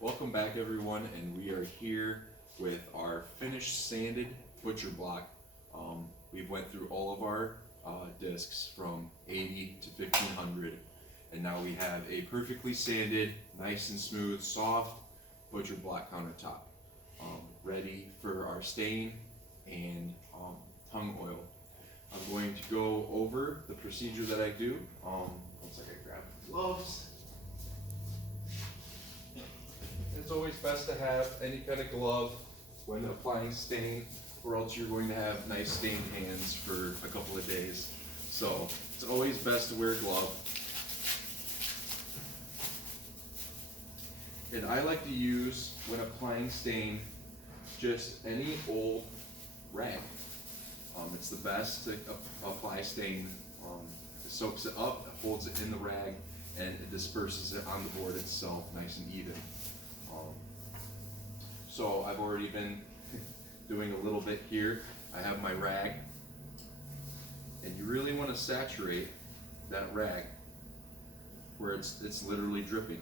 Welcome back, everyone, and we are here with our finished sanded butcher block. We've went through all of our discs from 80 to 1500, and now we have a perfectly sanded, nice and smooth, soft butcher block countertop, ready for our stain and tongue oil. I'm going to go over the procedure that I do. One second, I grab gloves. It's always best to have any kind of glove when applying stain, or else you're going to have nice stained hands for a couple of days. So it's always best to wear a glove. And I like to use, when applying stain, just any old rag. It's the best to apply stain. It soaks it up, it holds it in the rag, and it disperses it on the board itself nice and even. So I've already been doing a little bit here. I have my rag, and you really want to saturate that rag where it's literally dripping.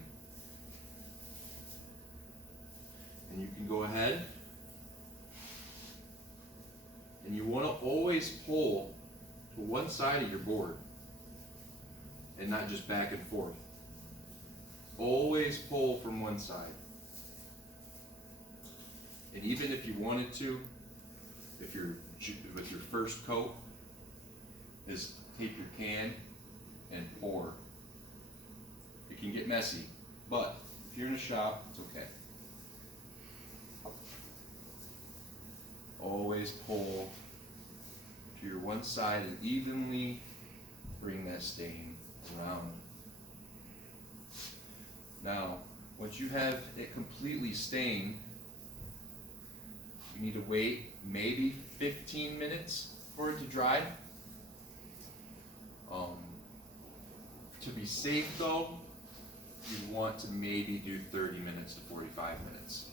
And you can go ahead, and you want to always pull to one side of your board and not just back and forth. Always pull from one side. And even if you wanted to, if you're with your first coat, is take your can and pour. It can get messy, but if you're in a shop, it's okay. Always pull to your one side and evenly bring that stain around. Now, once you have it completely stained, you need to wait maybe 15 minutes for it to dry. To be safe though, you want to maybe do 30 minutes to 45 minutes.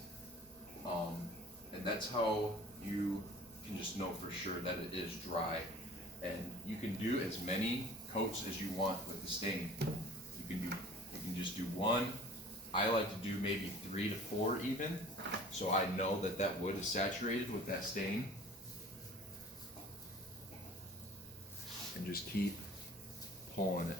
And that's how you can just know for sure that it is dry. And you can do as many coats as you want with the stain. You can just do one. I like to do maybe 3 to 4 even, so I know that that wood is saturated with that stain. And just keep pulling it.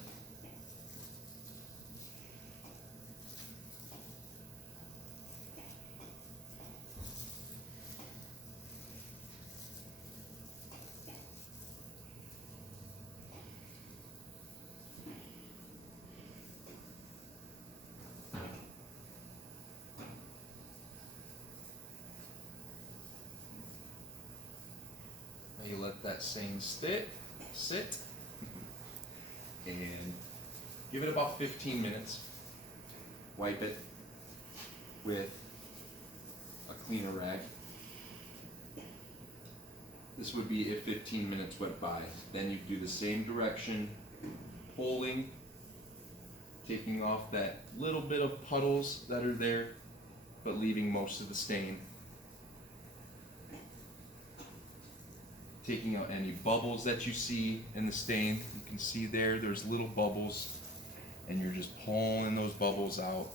You let that stain sit, and give it about 15 minutes. Wipe it with a cleaner rag. This would be if 15 minutes went by. Then you do the same direction, pulling, taking off that little bit of puddles that are there, but leaving most of the stain. Taking out any bubbles that you see in the stain. You can see there's little bubbles, and you're just pulling those bubbles out,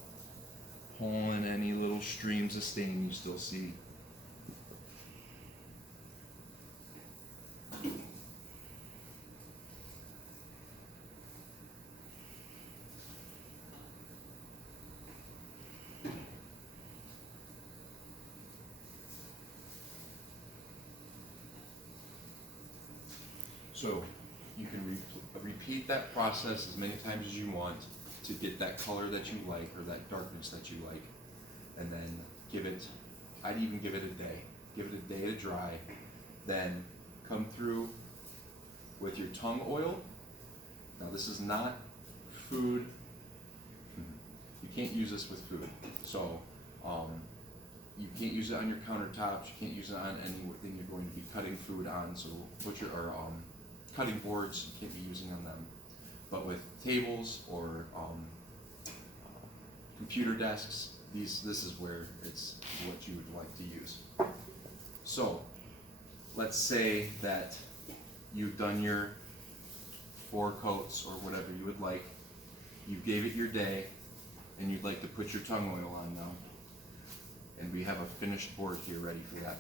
pulling any little streams of stain you still see. So you can repeat that process as many times as you want to get that color that you like or that darkness that you like. And then I'd even give it a day. Give it a day to dry. Then come through with your tongue oil. Now this is not food. You can't use this with food. So you can't use it on your countertops. You can't use it on anything you're going to be cutting food on. So cutting boards, you can't be using on them. But with tables or computer desks, this is where it's what you would like to use. So let's say that you've done your 4 coats or whatever you would like. You gave it your day, and you'd like to put your tongue oil on now. and we have a finished board here ready for that.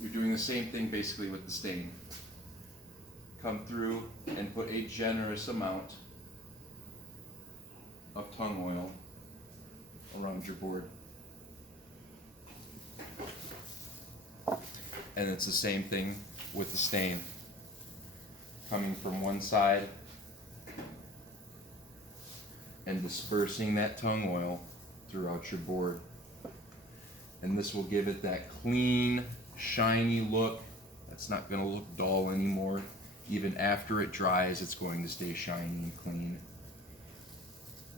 You're doing the same thing basically with the stain. Come through and put a generous amount of tung oil around your board. And it's the same thing with the stain. Coming from one side and dispersing that tung oil throughout your board. And this will give it that clean, shiny look. That's not going to look dull anymore. Even after it dries, it's going to stay shiny and clean.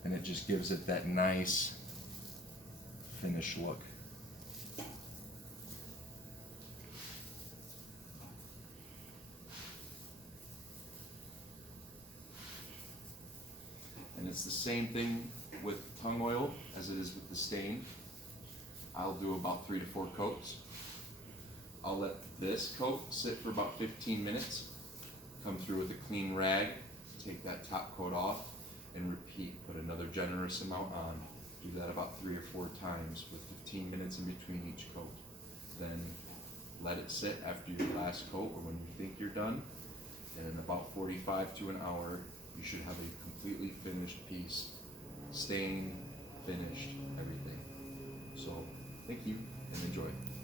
And it just gives it that nice finished look. And it's the same thing with tung oil as it is with the stain. I'll do about 3 to 4 coats. I'll let this coat sit for about 15 minutes. Come through with a clean rag, take that top coat off, and repeat. Put another generous amount on. Do that about 3 or 4 times with 15 minutes in between each coat. Then let it sit after your last coat or when you think you're done. And in about 45 to an hour, you should have a completely finished piece. Stain, finished, everything. So, thank you and enjoy.